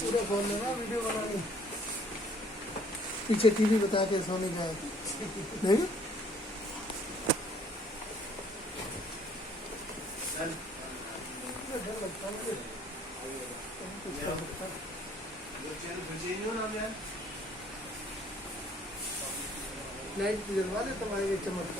पूरा फोन में ना वीडियो बनानी, पीछे टीवी बता के सोने का नहीं। लाइट जलवा दे तब आएगा चमक।